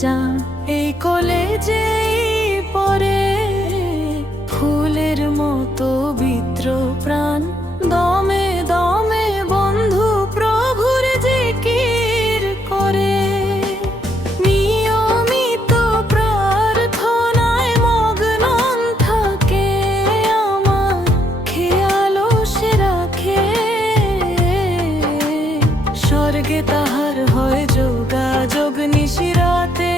যান। এই কলেজে পরে ফুলের মতো বিদ্রোহ প্রাণ, দমে দমে বন্ধু প্রভুর জিকির করে। নিয়মিত প্রার্থনায় মগ্ন থাকে আমার, খেয়ালও সে রাখে। স্বর্গে তাহার হয় যোগাযোগ নিশিরাতে,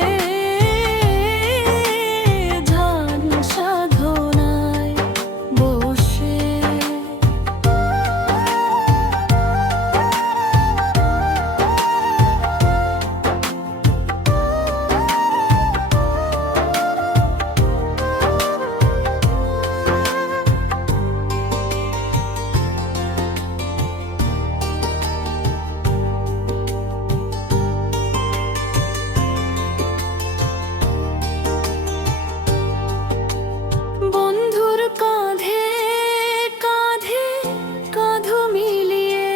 ধ্যান সাধনায় বসে। বন্ধুর কাঁধে কাঁধে কাঁধ মিলিয়ে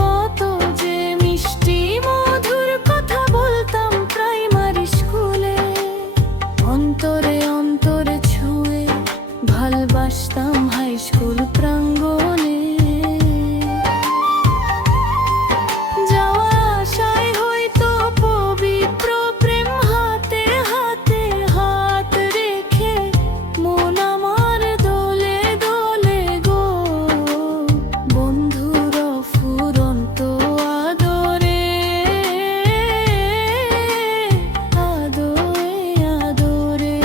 কত যে মিষ্টি মধুর কথা বলতাম প্রাইমারি স্কুলে। অন্তরে অন্তরে ছুঁয়ে ভালবাসতাম হাই স্কুল প্রাঙ্গণে। যাওয়া আশায় হয়তো পবিত্র প্রেম হাতে হাতে হাত রেখে মন আমার দোলে দোলে গো। বন্ধুর অফুরন্ত আদরে আদরে আদরে।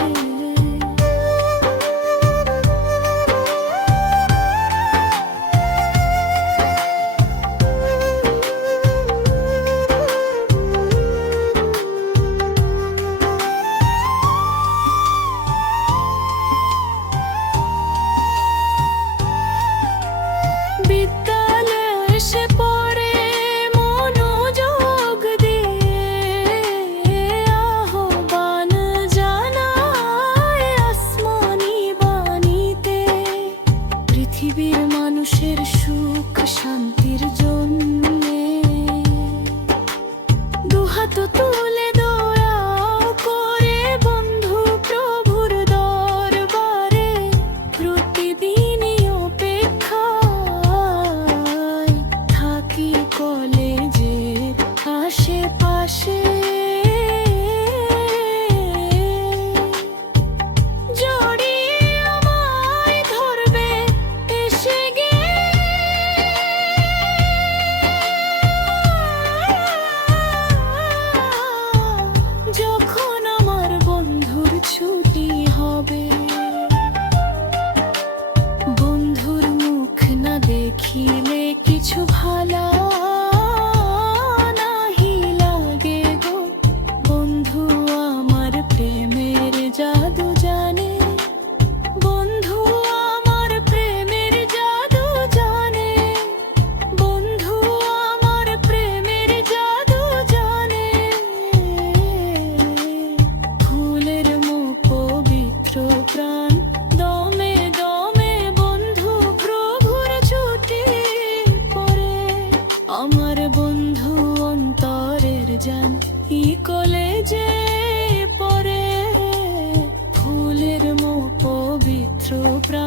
বিদ্যালয়ে এসে পড়ে মনোযোগ দিয়ে আহ্বান জানায় আসমানি বাণীতে। পৃথিবীর মানুষের সুখ শান্তির জন্যে দুহাত তুলে দোয়া করে বন্ধু প্রভুর দরবারে। প্রতিদিনই অপেক্ষায় থাকি কলেজের আশেপাশে। জড়িয়ে আমায় ধরবে এসে গিয়ে, যখন আমার বন্ধুর ছুটি হবে। বন্ধুর মুখ না দেখিলে কিছু ভালো নাহি লাগে গো। বন্ধু আমার প্রেমের জাদু জানে, বন্ধু আমার প্রেমের জাদু জানে, বন্ধু আমার প্রেমের জাদু জানে। ফুলের মতো পবিত্র প্রাণ, দমে দমে বন্ধু প্রভুর ছুটি পরে। আমার বন্ধু অন্তরের জান, ই কলেজে পরে ফুলের মতো পবিত্র প্রাণ।